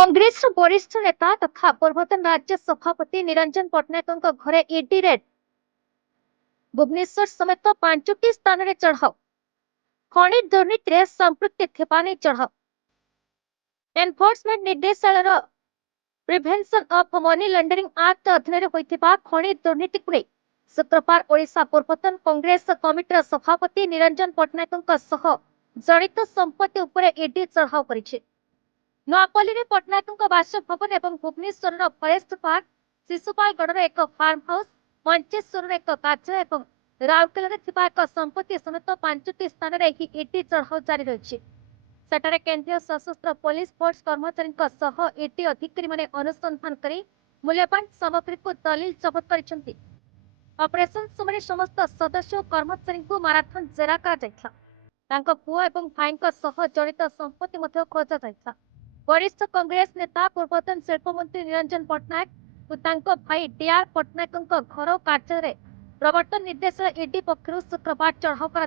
कांग्रेस वरिष्ठ नेता तथा पूर्वतन राज्य सभापति निरंजन पट्टनायक घरे ईडी रेड भुवनेश्वर समेत 5टी स्थान में चढ़ाऊ खनि दुर्नीति संपृक्ति चढ़ाऊ एनफोर्समेंट निर्देशालय prevention of money laundering act अधीन होता खनि दुर्नीति को नहीं शुक्रवार ओडिशा पूर्वतन कांग्रेस कमिटर सभापति निरंजन पट्टनायक जड़ित संपत्ति उपर ईडी चढ़ाऊ कर नुआपल्ली पट्टनायक बासभवन और भुवनेश्वर फरेस्ट पार्क शिशुपालगढ़ एक फार्म हाउस मंचेश्वर एक कार्यालय और राउरकेला एक संपत्ति समेत 5टी स्थान में ईडी चढ़ाऊ जारी रही सेठारे केंद्रीय सशस्त्र पुलिस फोर्स कर्मचारी ईडी अधिकारी माने अनुसंधान कर मूल्यवान सामग्री को दलिल जबत कर ऑपरेशन समय समस्त सदस्य और कर्मचारी को माराथन जेरा कर पुआ और भाई जड़ित संपत्ति खोजा वरिष्ठ कांग्रेस नेता पूर्वतन शिल्प मंत्री निरंजन पट्टनायक और भाई डीआर पट्टनायक घर कार्यालय प्रवर्तन निर्देशालय ईडी पक्षर शुक्रवार चढ़ाऊ कर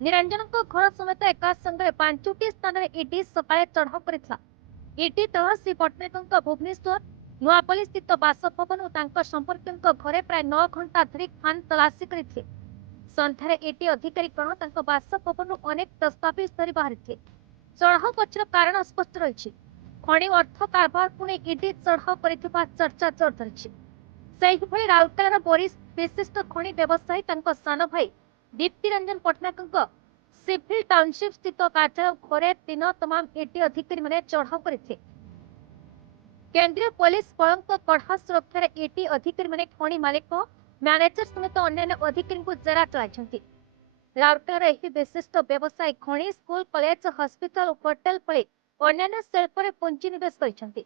निरंजन घर समेत एका संगे 5टी स्थान में ईडी सकाଳେ चढ़ाऊ कर ईडी दल श्री पट्टनायक भुवनेश्वर नुआपल्ली स्थित बासभवन और संपर्क घरे प्राय 9 घंटा धरी खान तलाशी करते सन्धार ईडी अधिकारी बासभवन अनेक दस्तावेज धरी बाहरी चढ़ाऊ पक्षर कारण अस्पष्ट रही खनि अर्थ कारबार को ईडी चढ़ाऊ कर चर्चा जोर धरी राउरकेलार विशिष्ट खनि व्यवसायी सान भाई दीप्ति रंजन पट्टनायक सिविल टाउनशिप स्थित कार्यालय घरे दिन तमाम ईडी अधिकारी माने चढ़ाऊ करते केंद्रीय पुलिस बल कड़ा सुरक्षा ईडी अधिकारी माने खनि मालिक मैनेजर समेत अन्य अधिकारी को जेरा चलाई राउरकेलार विशिष्ट व्यवसायी खनि स्कूल कॉलेज हॉस्पिटल और होटेल भली अन्य शिल्प में पुंजीनिवेश कर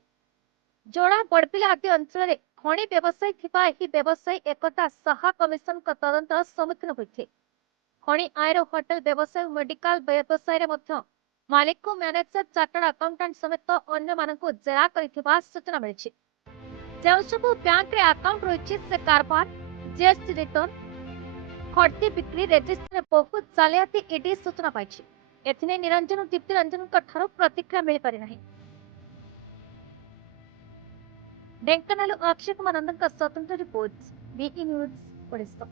जोड़ा बड़पिला आदि अंचल खनि व्यवसायी व्यवसायी एकता साहा कमिशन तदंत सम्मुखीन होते खनि आयर होटेल व्यवसाय मेडिकल व्यवसाय मालिक मैनेजर चार्टर्ड अकाउंटेंट समेत अन्य जेरा कर सूचना मिली जो सब बैंक रे अकाउंट रही से कारबार जीएसटी रिटर्न खर्ती बिक्री रेजिस्टर बहुत जालियाती ईडी सूचना पाई एथिने निरंजन और दीप्ति रंजन प्रतिक्रिया मिल पारि नहीं ढेंकानाल अक्षय कुमार नंदन का स्वतंत्र रिपोर्ट बीई न्यूज ओडिशा।